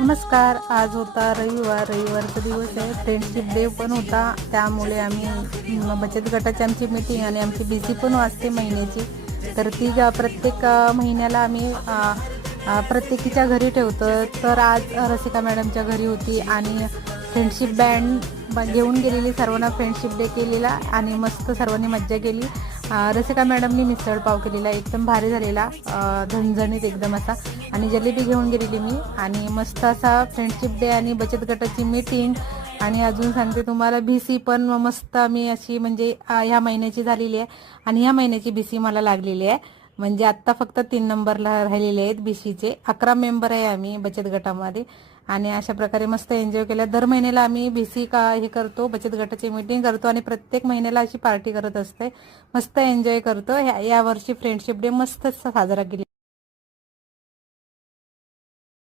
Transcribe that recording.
नमस्कार. आज होता रविवारचा दिवस आहे. फ्रेंडशिप डे पण होता. त्यामुळे आम्ही बचत गटाची आमची मीटिंग आणि आमची BC पण असते महिन्याची. तर ती प्रत्येक महिन्याला आम्ही प्रत्येकीच्या घरी ठेवतो. तर आज रसिका मॅडमच्या घरी होती आणि फ्रेंडशिप बँड घेऊन गेलेली, सर्वांना फ्रेंडशिप डे केलेला आणि मस्त सर्वांनी मज्जा केली. रसिका मॅडमनी मिसळ पाव केलेला, एकदम भारी झालेला, झणझणीत एकदम असा. आणि जलेबी घेऊन गेलेली मी आणि मस्त असा फ्रेंडशिप डे आणि बचत गटाची मीटिंग. आणि अजून सांगते तुम्हाला, BC पण मस्त आम्ही अशी म्हणजे ह्या महिन्याची झालेली आहे आणि ह्या महिन्याची BC मला लागलेली आहे. म्हणजे आत्ता फक्त 3 नंबरला राहिलेले आहेत BCचे. 11 मेंबर आहे आम्ही बचत गटामध्ये आणि अशा प्रकारे मस्त एन्जॉय केला. दर महिन्याला आम्ही BC हे करतो, बचत गटाची मीटिंग करतो आणि प्रत्येक महिन्याला अशी पार्टी करत असते. मस्त एन्जॉय करतो. या वर्षी फ्रेंडशिप डे मस्त साजरा केला.